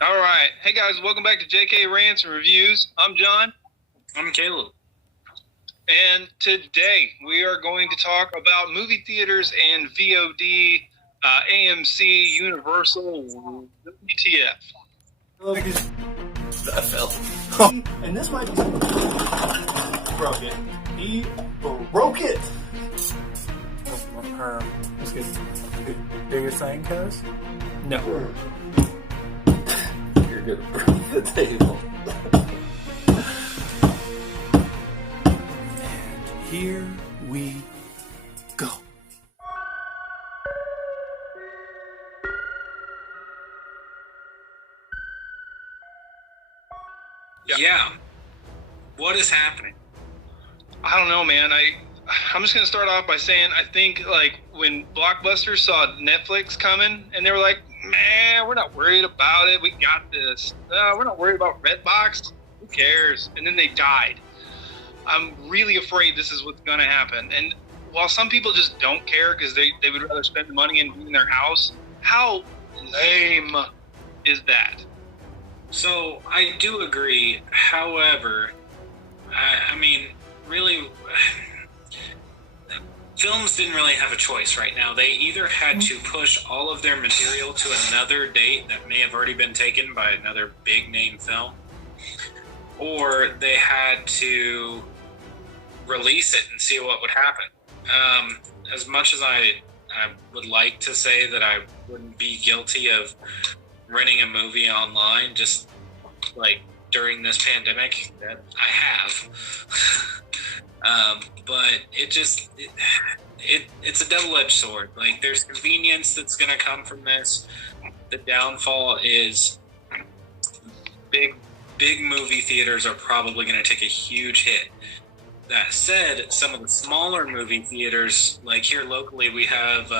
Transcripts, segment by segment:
All right. Hey, guys. Welcome back to JK Rants and Reviews. I'm John. I'm Caleb. And today we are going to talk about movie theaters and VOD, AMC, Universal, WTF. I fell. And this might be broke it. He broke it. Let's get do your thing, cuz. No. You're gonna break the table. And here we go. Yeah. What is happening? I don't know, man. I'm just going to start off by saying I think, like, when Blockbuster saw Netflix coming and they were like, man, we're not worried about it. We got this. We're not worried about Redbox. Who cares? And then they died. I'm really afraid this is what's going to happen. And while some people just don't care because they would rather spend the money and be in their house, how lame is that? So, I do agree. However, I mean, really, films didn't really have a choice right now. They either had to push all of their material to another date that may have already been taken by another big name film, or they had to release it and see what would happen. As much as I would like to say that I wouldn't be guilty of renting a movie online just like during this pandemic, that I have. But it's a double-edged sword. Like, there's convenience that's going to come from this. The downfall is big movie theaters are probably going to take a huge hit. That said, some of the smaller movie theaters, like here locally, we have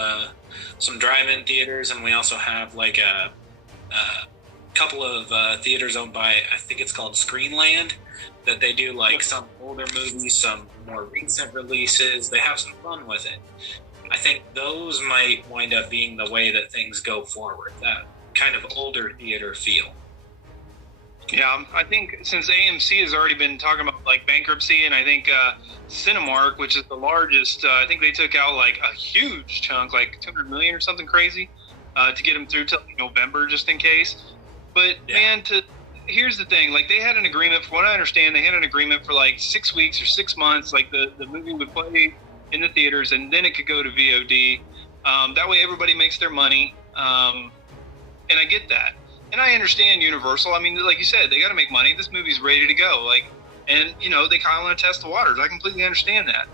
some drive-in theaters, and we also have like a couple of theaters owned by, I think it's called Screenland, that they do like some older movies, some more recent releases. They have some fun with it. I think those might wind up being the way that things go forward, that kind of older theater feel. Yeah, I think since AMC has already been talking about like bankruptcy, and I think Cinemark, which is the largest, I think they took out like a huge chunk, like $200 million or something crazy, to get them through till November, just in case. But man, here's the thing: like they had an agreement. From what I understand, they had an agreement for like 6 weeks or 6 months. Like the movie would play in the theaters, and then it could go to VOD. That way, everybody makes their money. And I get that. And I understand Universal. I mean, like you said, they got to make money. This movie's ready to go. Like, and they kind of want to test the waters. I completely understand that.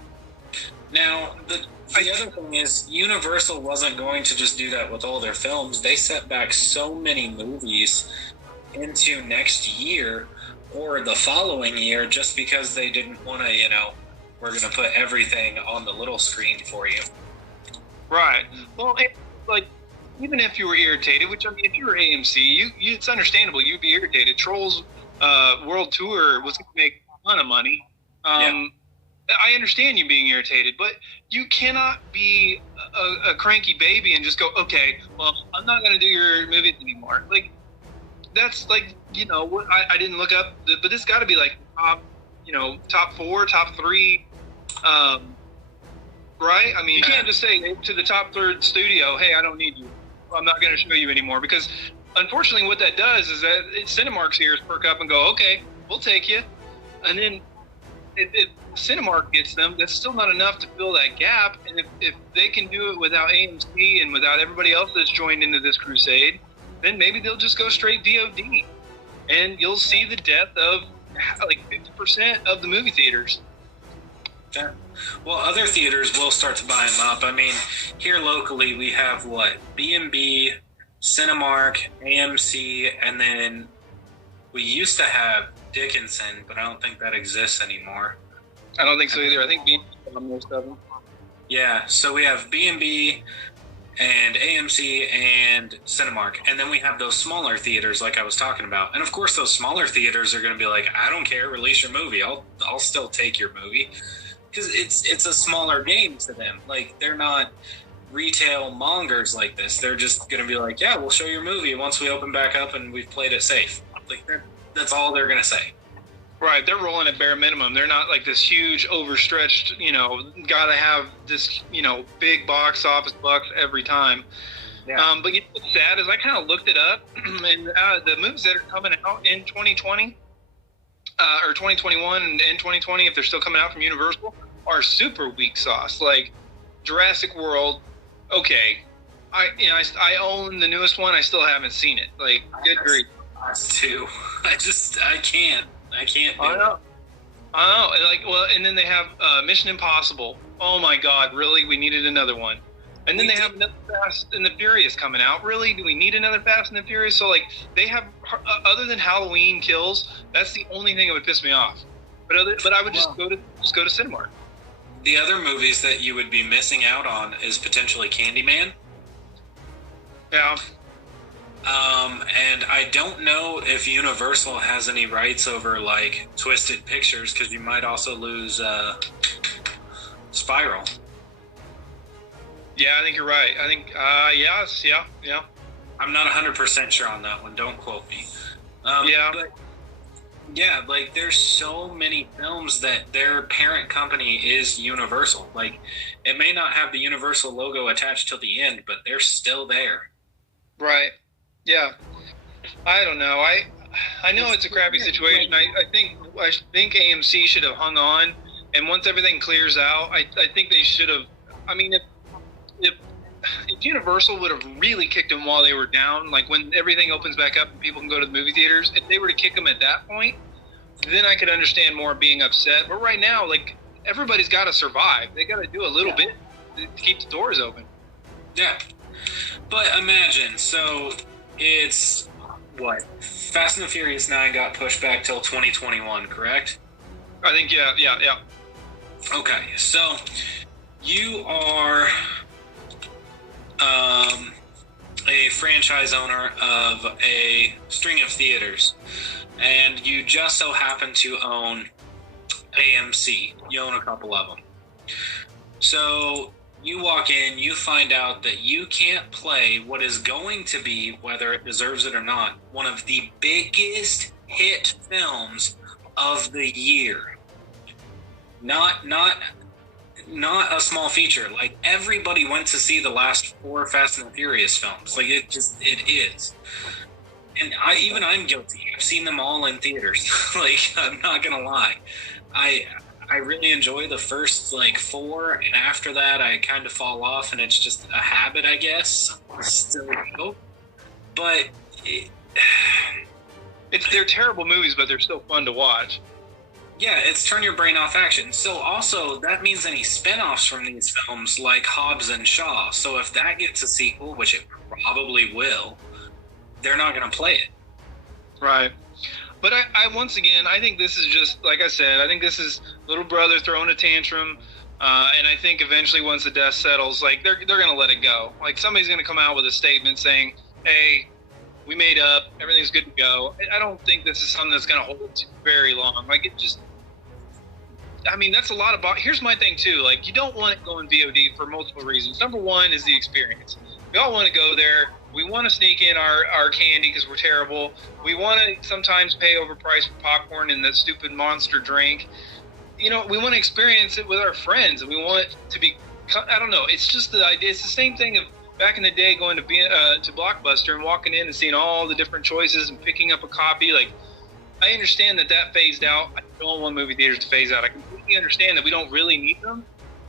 Now, the other thing is, Universal wasn't going to just do that with all their films. They set back so many movies into next year or the following year just because they didn't want to, we're going to put everything on the little screen for you. Right. Well, like, even if you were irritated, which, I mean, if you were AMC, it's understandable. You'd be irritated. Trolls World Tour was going to make a ton of money. I understand you being irritated, but you cannot be a cranky baby and just go, okay, well, I'm not going to do your movies anymore. Like, that's like, what I didn't look up, but this got to be like top 4, top 3, right? I mean, you can't just say to the top 3rd studio, hey, I don't need you. I'm not going to show you anymore, because unfortunately what that does is that Cinemark's ears perk up and go, okay, we'll take you. And then if Cinemark gets them, that's still not enough to fill that gap. And if they can do it without AMC and without everybody else that's joined into this crusade, then maybe they'll just go straight VOD. And you'll see the death of like 50% of the movie theaters. Yeah. Well, other theaters will start to buy them up. I mean, here locally we have B&B, Cinemark, AMC, and then we used to have Dickinson, but I don't think that exists anymore. I don't think so either. I think B&B on most of them. Yeah, so we have B&B and AMC and Cinemark, and then we have those smaller theaters like I was talking about. And of course, those smaller theaters are going to be like, I don't care, release your movie. I'll still take your movie. Because it's a smaller game to them. Like, they're not retail mongers like this. They're just going to be like, yeah, we'll show your movie once we open back up and we've played it safe. Like, that's all they're going to say. Right, they're rolling at bare minimum. They're not like this huge, overstretched, got to have this, big box office bucks every time. Yeah. But what's sad is I kind of looked it up, and the movies that are coming out in 2020, or 2021 and 2020, if they're still coming out from Universal, are super weak sauce. Like Jurassic World, okay. I own the newest one. I still haven't seen it. Like, good grief. Us too. I can't. I can't do it. I know. Like, well, and then they have Mission Impossible. Oh my God, really? We needed another one. And then they have another Fast and the Furious coming out. Really? Do we need another Fast and the Furious? So, like, they have, other than Halloween Kills, that's the only thing that would piss me off. But I would just go to Cinemark. The other movies that you would be missing out on is potentially Candyman. Yeah. And I don't know if Universal has any rights over, like, Twisted Pictures, because you might also lose Spiral. Yeah, I think you're right. I think, yes, yeah. I'm not 100% sure on that one. Don't quote me. Yeah. But, yeah, like, there's so many films that their parent company is Universal. Like, it may not have the Universal logo attached till the end, but they're still there. Right. Yeah. I don't know. I know it's a crappy situation. I think AMC should have hung on, and once everything clears out, I think they should have. I mean, if Universal would have really kicked them while they were down, like when everything opens back up and people can go to the movie theaters, if they were to kick them at that point, then I could understand more being upset. But right now, like, everybody's got to survive. They got to do a little bit to keep the doors open. Yeah. But imagine, so it's what? Fast and the Furious 9 got pushed back till 2021, correct? I think, yeah. Okay, so you are a franchise owner of a string of theaters, and you just so happen to own AMC. You own a couple of them. So you walk in, you find out that you can't play what is going to be, whether it deserves it or not, one of the biggest hit films of the year. Not a small feature. Like, everybody went to see the last 4 Fast and the Furious films. Like, it is. And I'm guilty. I've seen them all in theaters. Like, I'm not gonna lie. I really enjoy the first, like, 4, and after that I kind of fall off, and it's just a habit, I guess. Still go. But they're terrible movies, but they're still fun to watch. Yeah, it's turn your brain off action. So also, that means any spinoffs from these films, like Hobbs and Shaw. So if that gets a sequel, which it probably will, they're not going to play it. Right. But I once again, I think this is just, like I said, I think this is little brother throwing a tantrum. And I think eventually once the dust settles, like, they're going to let it go. Like, somebody's going to come out with a statement saying, hey, we made up, everything's good to go. I don't think this is something that's going to hold too very long. Like, it just, I mean, that's a lot of, here's my thing too. Like, you don't want it going VOD for multiple reasons. Number one is the experience. We all want to go there. We want to sneak in our candy because we're terrible. We want to sometimes pay overpriced for popcorn and that stupid monster drink. We want to experience it with our friends, and we want it to be, I don't know. It's just the idea. It's the same thing of back in the day going to Blockbuster and walking in and seeing all the different choices and picking up a copy. Like, I understand that phased out. I don't want movie theaters to phase out. I completely understand that we don't really need them.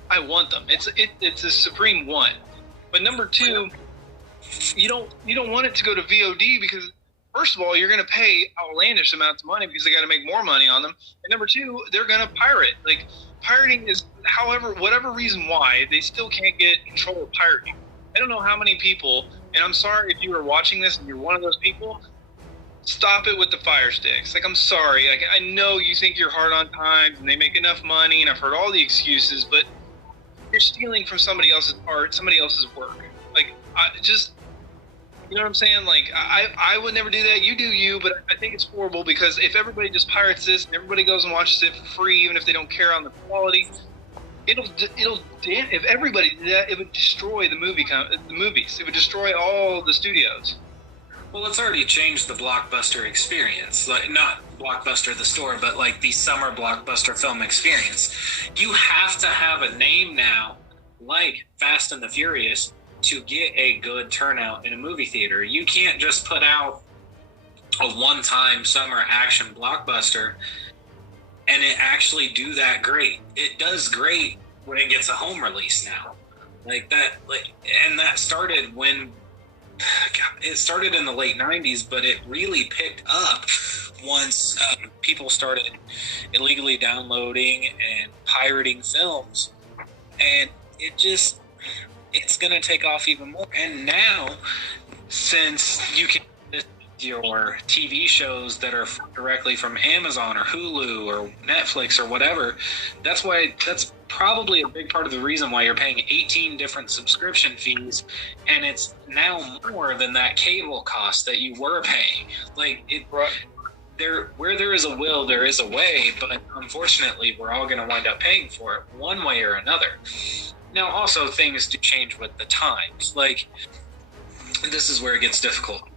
I want them. It's a supreme one. But number two, you don't want it to go to VOD because, first of all, you're going to pay outlandish amounts of money because they got to make more money on them. And number two, they're going to pirate. Like, pirating is, whatever reason why, they still can't get control of pirating. I don't know how many people, and I'm sorry if you are watching this and you're one of those people, stop it with the Fire Sticks. Like, I'm sorry. Like, I know you think you're hard on times and they make enough money, and I've heard all the excuses, but you're stealing from somebody else's art, somebody else's work. Like, you know what I'm saying? Like, I would never do that. You do you, but I think it's horrible because if everybody just pirates this and everybody goes and watches it for free, even if they don't care on the quality, if everybody did that, it would destroy the movies. It would destroy all the studios. Well, it's already changed the blockbuster experience. Like, not Blockbuster the store, but like the summer blockbuster film experience. You have to have a name now, like Fast and the Furious, to get a good turnout in a movie theater. You can't just put out a one-time summer action blockbuster and it actually do that great. It does great when it gets a home release now. And that started when it started in the late 90s, but it really picked up once people started illegally downloading and pirating films, and it's going to take off even more. And now, since you can your TV shows that are directly from Amazon or Hulu or Netflix or whatever, that's probably a big part of the reason why you're paying 18 different subscription fees, and it's now more than that cable cost that you were paying. Where there is a will, there is a way, but unfortunately we're all going to wind up paying for it one way or another. Now also things do change with the times. Like, this is where it gets difficult.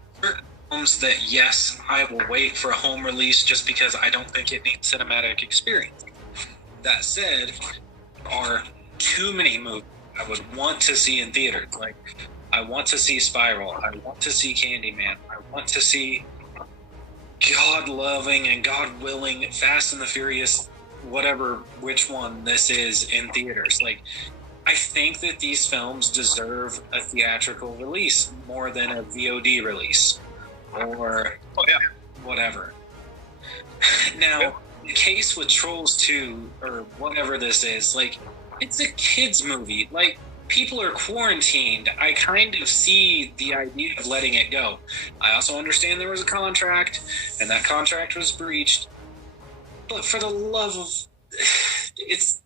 Films that, yes, I will wait for a home release just because I don't think it needs cinematic experience. That said, there are too many movies I would want to see in theaters. Like, I want to see Spiral. I want to see Candyman. I want to see God-loving and God-willing Fast and the Furious, which one this is, in theaters. Like, I think that these films deserve a theatrical release more than a VOD release. Or whatever. Now, the case with Trolls 2, or whatever this is, like, it's a kid's movie. Like, people are quarantined. I kind of see the idea of letting it go. I also understand there was a contract, and that contract was breached. But for the love of... it's...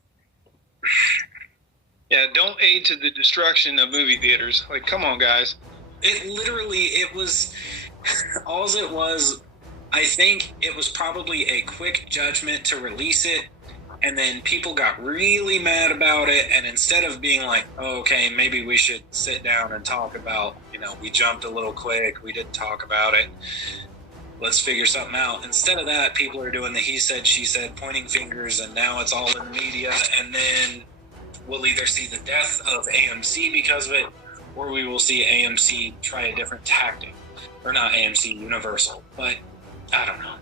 Yeah, don't aid to the destruction of movie theaters. Like, come on, guys. It was... All it was, I think it was probably a quick judgment to release it, and then people got really mad about it, and instead of being like, oh, okay, maybe we should sit down and talk about, we jumped a little quick, we didn't talk about it, let's figure something out. Instead of that, people are doing the he said, she said, pointing fingers, and now it's all in the media, and then we'll either see the death of AMC because of it, or we will see AMC try a different tactic. Or not AMC, Universal, but I don't know.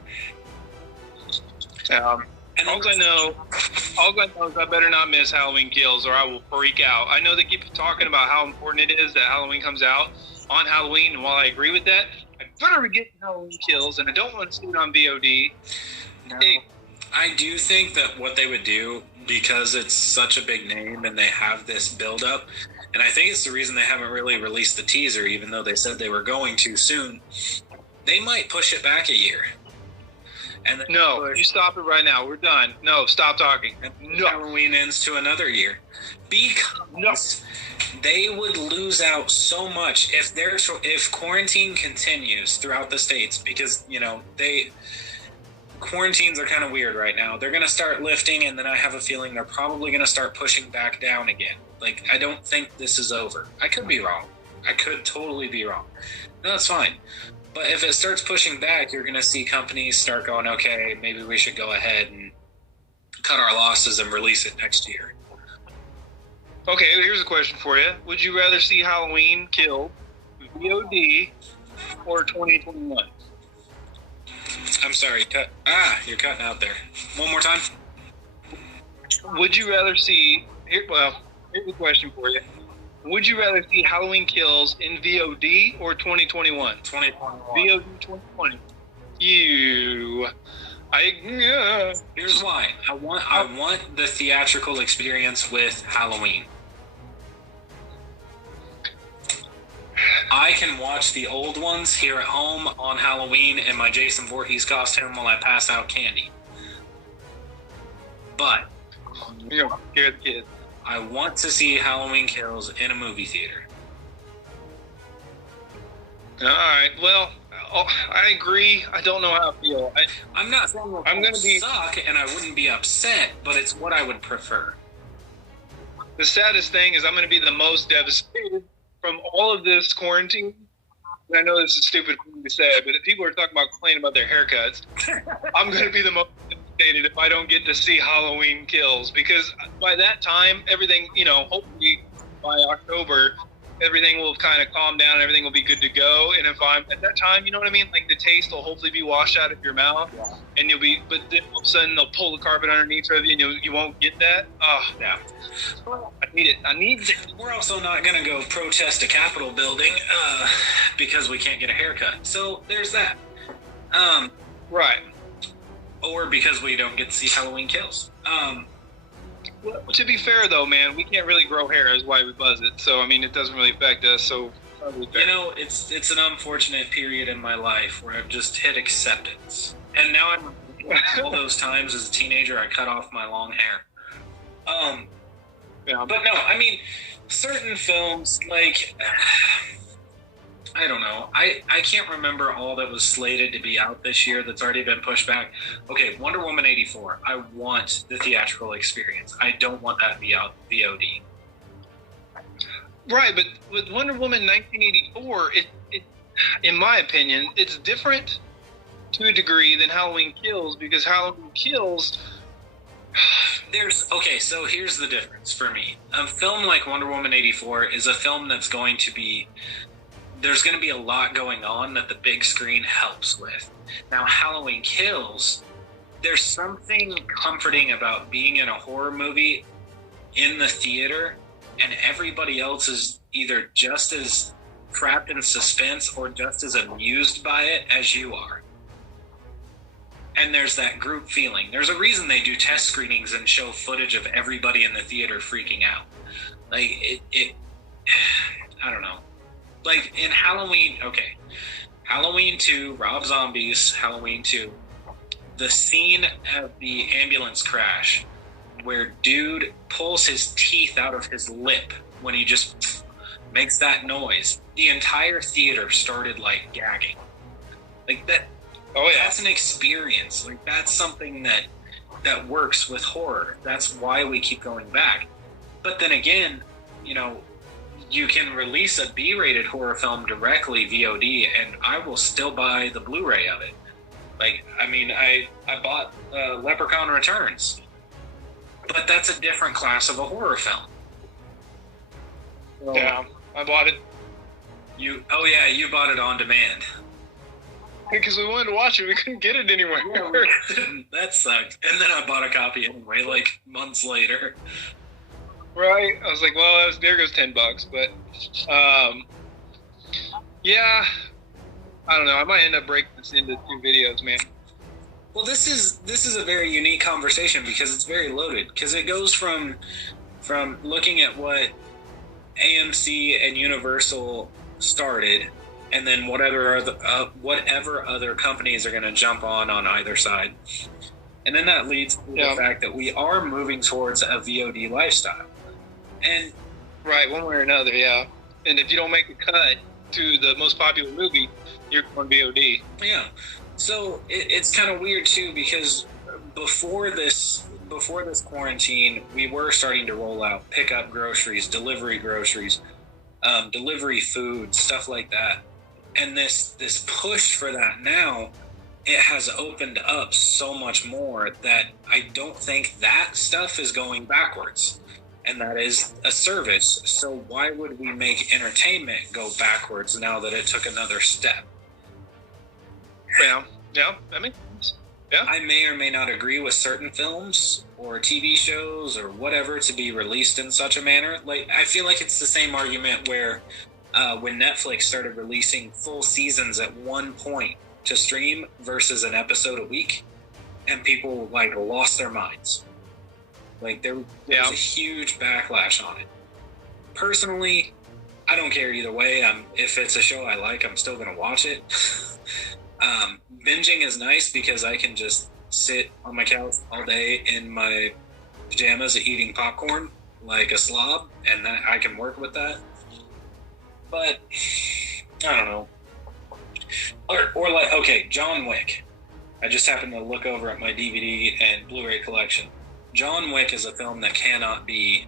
And all I know is I better not miss Halloween Kills, or I will freak out. I know they keep talking about how important it is that Halloween comes out on Halloween, and while I agree with that, I better get Halloween Kills, and I don't want to see it on VOD. No. I do think that what they would do, because it's such a big name and they have this build-up, and I think it's the reason they haven't really released the teaser, even though they said they were going to soon. They might push it back a year. And no, you stop it right now. We're done. No, stop talking. No. Halloween ends to another year. Because they would lose out so much if quarantine continues throughout the states, because, quarantines are kind of weird right now. They're going to start lifting, and then I have a feeling they're probably going to start pushing back down again. Like, I don't think this is over. I could be wrong. I could totally be wrong. No, that's fine. But if it starts pushing back, you're going to see companies start going, okay, maybe we should go ahead and cut our losses and release it next year. Okay, here's a question for you. Would you rather see Halloween Kill VOD or 2021? I'm sorry. You're cutting out there. One more time. Would you rather see... here's a question for you. Would you rather see Halloween Kills in VOD or 2021? 2021. VOD 2020. Here's why. I want the theatrical experience with Halloween. I can watch the old ones here at home on Halloween in my Jason Voorhees costume while I pass out candy. But you know, scare the kids. I want to see Halloween Kills in a movie theater. All right. Well, I agree. I don't know how I feel. I'm not saying I'm going to suck and I wouldn't be upset, but it's what I would prefer. the saddest thing is I'm going to be the most devastated from all of this quarantine. And I know this is stupid thing to say, but if people are talking about complaining about their haircuts, I'm going to be the most devastated if I don't get to see Halloween Kills, because by that time, everything, hopefully by October, everything will kind of calm down and everything will be good to go. And if I'm at that time, you know what I mean? Like the taste will hopefully be washed out of your mouth, and but then all of a sudden they'll pull the carpet underneath of you and you won't get that. Oh, yeah. I need it. We're also not going to go protest a Capitol building because we can't get a haircut. So there's that. Right. Or because we don't get to see Halloween Kills. Well, to be fair, though, man, we can't really grow hair. Is why we buzz it. So, I mean, it doesn't really affect us. So, it's an unfortunate period in my life where I've just hit acceptance. And now I'm all those times as a teenager I cut off my long hair. Yeah. But no, I mean, certain films, like, I don't know. I can't remember all that was slated to be out this year that's already been pushed back. Okay, Wonder Woman 84. I want the theatrical experience. I don't want that VOD. Right, but with Wonder Woman 1984, it in my opinion, it's different to a degree than Halloween Kills, because Halloween Kills... So here's the difference for me. A film like Wonder Woman 84 is a film that's going to be... There's going to be a lot going on that the big screen helps with. Now, Halloween Kills, there's something comforting about being in a horror movie in the theater and everybody else is either just as trapped in suspense or just as amused by it as you are. And there's that group feeling. There's a reason they do test screenings and show footage of everybody in the theater freaking out. Like, I don't know. Like in Halloween 2, Rob Zombie's Halloween 2, the scene of the ambulance crash where dude pulls his teeth out of his lip when he just makes that noise, the entire theater started like gagging. Like that. Oh yeah, that's an experience. Like that's something that works with horror. That's why we keep going back. But then again, you can release a B-rated horror film directly VOD, and I will still buy the Blu-ray of it. Like, I mean, I bought Leprechaun Returns, but that's a different class of a horror film. Yeah, I bought it. You bought it on demand. Because we wanted to watch it, we couldn't get it anywhere. That sucked. And then I bought a copy anyway, like months later. Right, I was like, well, there goes $10, but yeah, I don't know. I might end up breaking this into 2 videos, man. Well, this is a very unique conversation because it's very loaded. Because it goes from looking at what AMC and Universal started, and then whatever other companies are going to jump on either side, and then that leads to the fact that we are moving towards a VOD lifestyle. And right, one way or another, yeah. And if you don't make a cut to the most popular movie, you're going VOD. Yeah. So it's kind of weird too, because before this quarantine, we were starting to roll out pickup groceries, delivery food, stuff like that. And this push for that now, it has opened up so much more that I don't think that stuff is going backwards. And that is a service. So why would we make entertainment go backwards now that it took another step? Yeah, that makes sense. Yeah. I may or may not agree with certain films or TV shows or whatever to be released in such a manner. Like, I feel like it's the same argument where when Netflix started releasing full seasons at one point to stream versus an episode a week, and people like lost their minds. Like there was a huge backlash on it. Personally, I don't care either way. If it's a show I like, I'm still gonna watch it. Binging is nice because I can just sit on my couch all day in my pajamas eating popcorn like a slob, and I can work with that. But I don't know. Or like, okay, John Wick. I just happened to look over at my DVD and Blu-ray collection. John Wick is a film that cannot be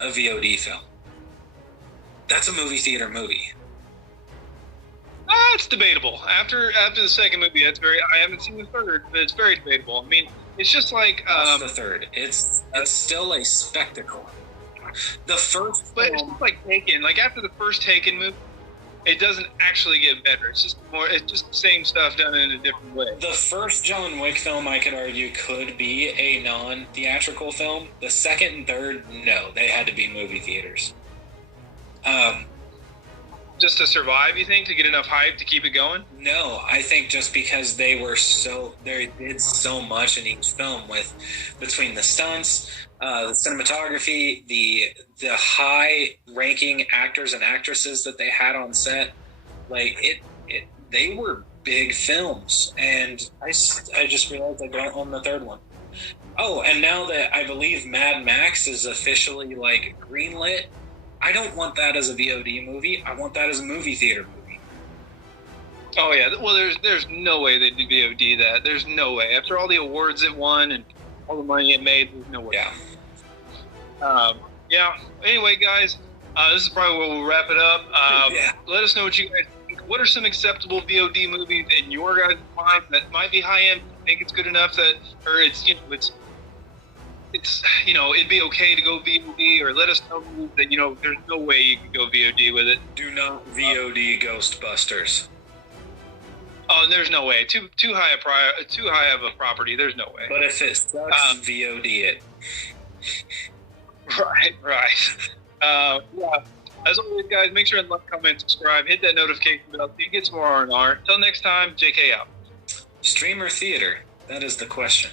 a VOD film. That's a movie theater movie. It's debatable. After the second movie, I haven't seen the third, but it's very debatable. I mean, it's just like What's the third? It's still a spectacle. The first, but it's just like Taken. Like after the first Taken movie, it doesn't actually get better. It's just the same stuff done in a different way. The first John Wick film, I could argue, could be a non-theatrical film. The second and third, no, they had to be movie theaters. Just to survive, you think, to get enough hype to keep it going? No, I think just because they did so much in each film between the stunts, the cinematography, the high-ranking actors and actresses that they had on set, like they were big films, and I just realized I don't own the third one. Oh, and now that I believe Mad Max is officially like greenlit, I don't want that as a VOD movie. I want that as a movie theater movie. Oh yeah, well there's no way they'd VOD that. There's no way. After all the awards it won and all the money it made, there's no way. Yeah. Anyway, guys, this is probably where we'll wrap it up. Let us know what you guys think. What are some acceptable VOD movies in your guys' mind that might be high end? Think it's good enough that, or it's it'd be okay to go VOD, or let us know that there's no way you can go VOD with it. Do not VOD Ghostbusters. Oh, there's no way. Too high of a property. There's no way. But if it sucks, VOD it. Right. Yeah. As always, guys, make sure to like, comment, subscribe, hit that notification bell so you get some more R&R. Till next time, JK out. Stream or theater? That is the question.